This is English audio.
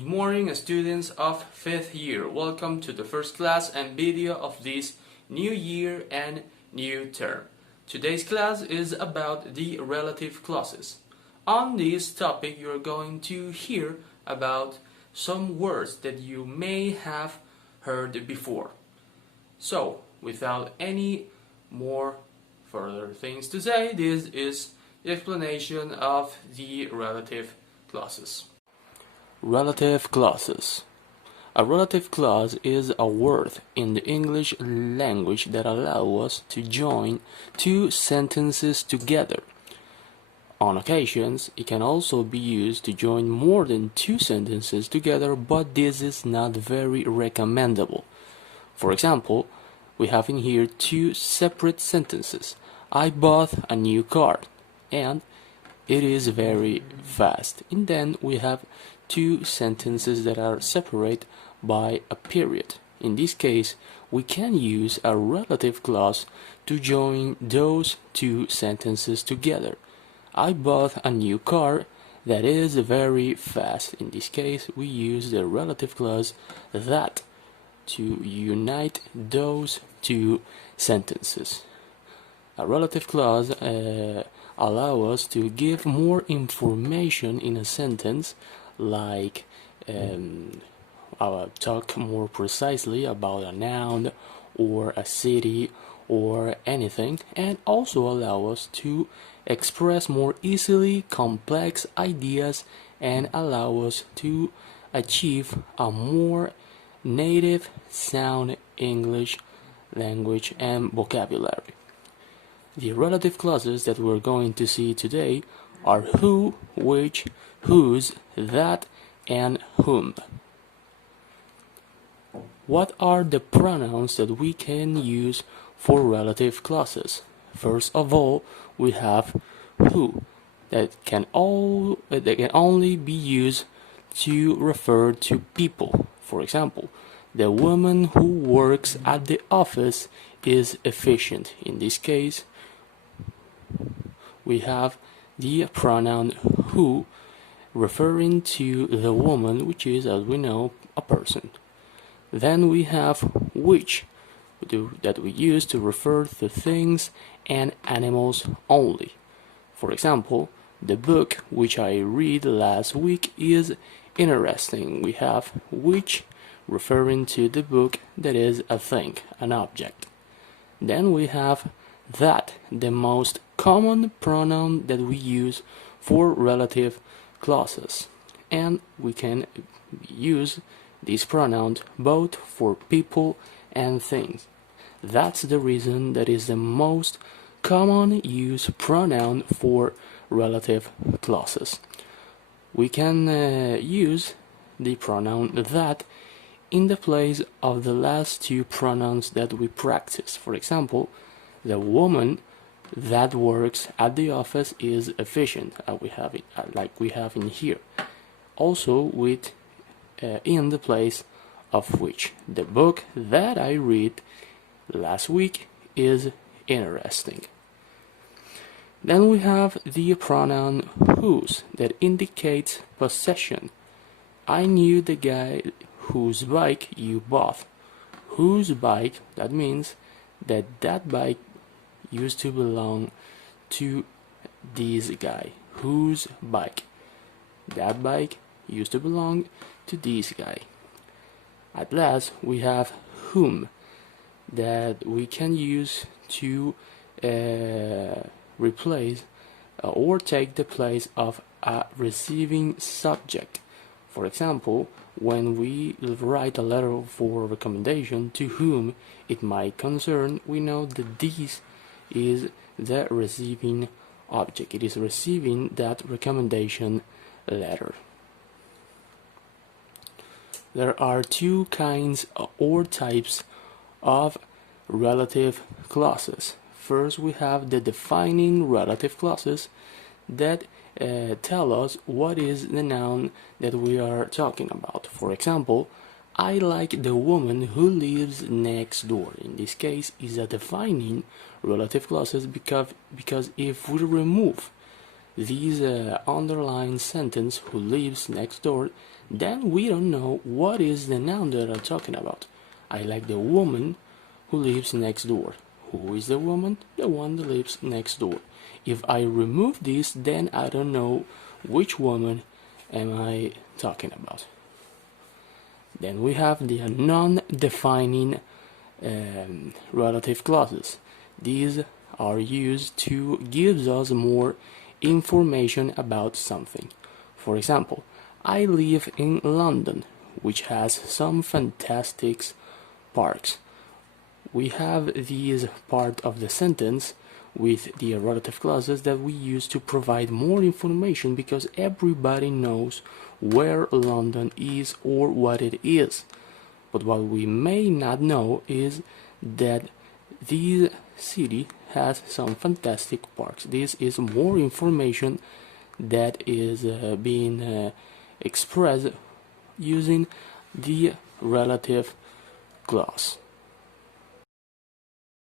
Good morning, students of 5th year. Welcome to the first class and video of this new year and new term. Today's class is about the relative clauses. On this topic, you are going to hear about some words that you may have heard before. So, without any more further things to say, this is the explanation of the relative clauses. Relative clauses. A relative clause is a word in the English language that allows us to join two sentences together. On occasions, it can also be used to join more than two sentences together, but this is not very recommendable. For example, we have in here two separate sentences. I bought a new car, and it is very fast. And then we have two sentences that are separated by a period. In this case, we can use a relative clause to join those two sentences together. I bought a new car that is very fast. In this case, we use the relative clause that to unite those two sentences. A relative clause allows us to give more information in a sentence, like I'll talk more precisely about a noun or a city or anything, and also allow us to express more easily complex ideas and allow us to achieve a more native sound English language and vocabulary. The relative clauses that we're going to see today are who, which, whose, that, and whom. What are the pronouns that we can use for relative clauses? First of all, we have who, that can only be used to refer to people. For example, the woman who works at the office is efficient. In this case, we have the pronoun who referring to the woman, which is, as we know, a person. Then we have which, that we use to refer to things and animals only. For example, the book which I read last week is interesting. We have which referring to the book that is a thing, an object. Then we have that, the most common pronoun that we use for relative clauses, and we can use this pronoun both for people and things. That's the reason that is the most common used pronoun for relative clauses. We can use the pronoun that in the place of the last two pronouns that we practice. For example, the woman that works at the office is efficient, we have it like we have in here. Also with in the place of which. The book that I read last week is interesting. Then we have the pronoun whose, that indicates possession. I knew the guy whose bike you bought. Whose bike, that means that bike used to belong to this guy. Whose bike? That bike used to belong to this guy. At last, we have whom, that we can use to replace or take the place of a receiving subject. For example, when we write a letter for recommendation to whom it might concern, we know that this is the receiving object. It is receiving that recommendation letter. There are two kinds or types of relative clauses. First, we have the defining relative clauses that tell us what is the noun that we are talking about. For example, I like the woman who lives next door. In this case, is a defining relative clauses because if we remove this underlined sentence, who lives next door, then we don't know what is the noun that I'm talking about. I like the woman who lives next door. Who is the woman? The one that lives next door. If I remove this, then I don't know which woman am I talking about. Then we have the non-defining relative clauses. These are used to give us more information about something. For example, I live in London, which has some fantastic parks. We have this part of the sentence with the relative clauses that we use to provide more information, because everybody knows where London is or what it is. But what we may not know is that this city has some fantastic parks. This is more information that is being expressed using the relative clause.